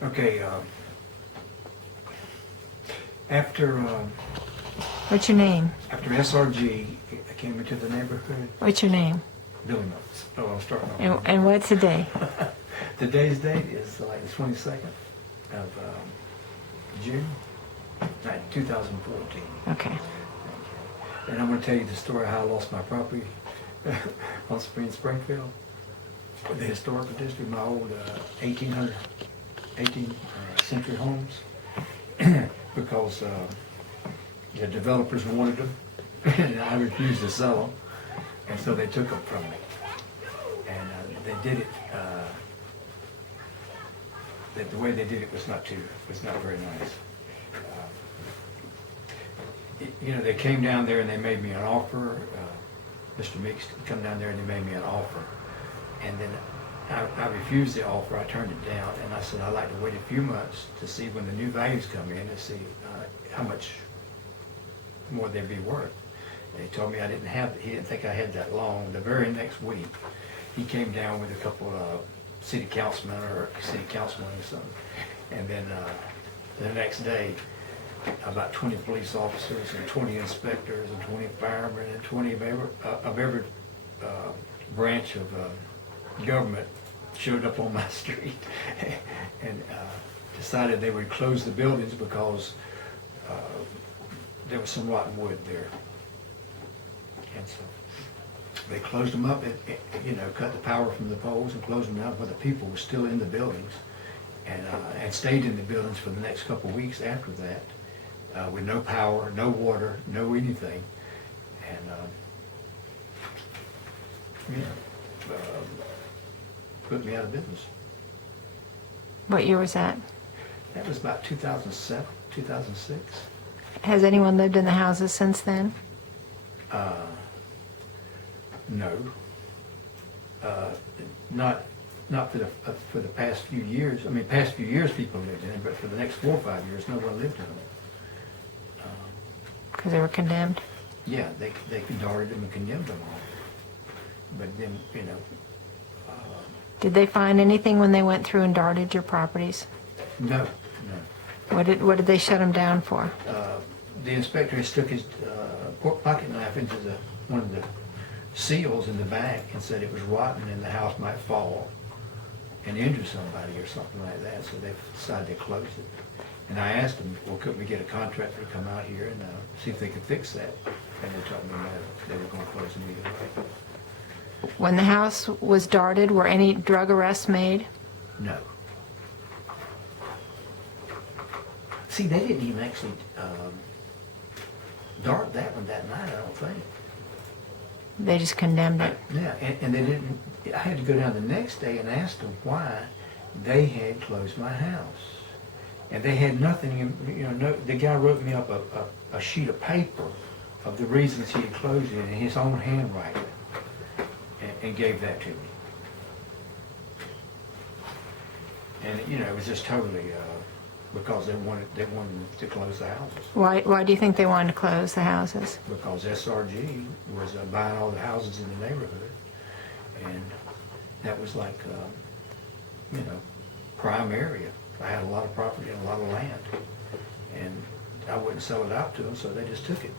Okay, after What's your name? after SRG came into the neighborhood, What's your name? Billy Motes. Oh, I'm starting off. And what's the day? Today's date is like the 22nd of June, 2014. Okay. And I'm going to tell you the story of how I lost my property on Springfield. The historical district, my old 18th century homes, because the developers wanted them, and I refused to sell them, and so they took them from me. And they did it. The way they did it was not very nice. You know, they came down there and they made me an offer. Mr. Meeks come down there and they made me an offer. And then I refused the offer. I turned it down, and I said I'd like to wait a few months to see when the new values come in to see how much more they'd be worth. And he told me he didn't think I had that long. The very next week, he came down with a couple of city councilmen or something. And then the next day, about 20 police officers and 20 inspectors and 20 firemen and 20 of every branch of government showed up on my street and decided they would close the buildings because there was some rotten wood there. And so they closed them up and, cut the power from the poles and closed them down, but the people were still in the buildings and stayed in the buildings for the next couple of weeks after that. With no power, no water, no anything, and put me out of business. What year was that? That was about 2007, 2006. Has anyone lived in the houses since then? No. Not for the past few years. I mean, past few years people lived in it, but for the next 4 or 5 years, no one lived in them. Because they were condemned? Yeah, they condemned them and condemned them all. But then, Did they find anything when they went through and darted your properties? no. What did they shut them down for? The inspector stuck his pocket knife into one of the seals in the back and said it was rotten and the house might fall and injure somebody or something like that. So they decided to close it. And I asked them, well, couldn't we get a contractor to come out here and see if they could fix that? And they told me no, they were going to close immediately. When the house was darted, were any drug arrests made? No. See, they didn't even actually dart that one that night, I don't think. They just condemned it. Yeah, and they didn't. I had to go down the next day and ask them why they had closed my house. And they had nothing, the guy wrote me up a sheet of paper of the reasons he had closed it in his own handwriting and gave that to me. And, it was just totally because they wanted to close the houses. Why do you think they wanted to close the houses? Because SRG was buying all the houses in the neighborhood. And that was like, prime area. I had a lot of property and a lot of land, and I wouldn't sell it out to them, so they just took it.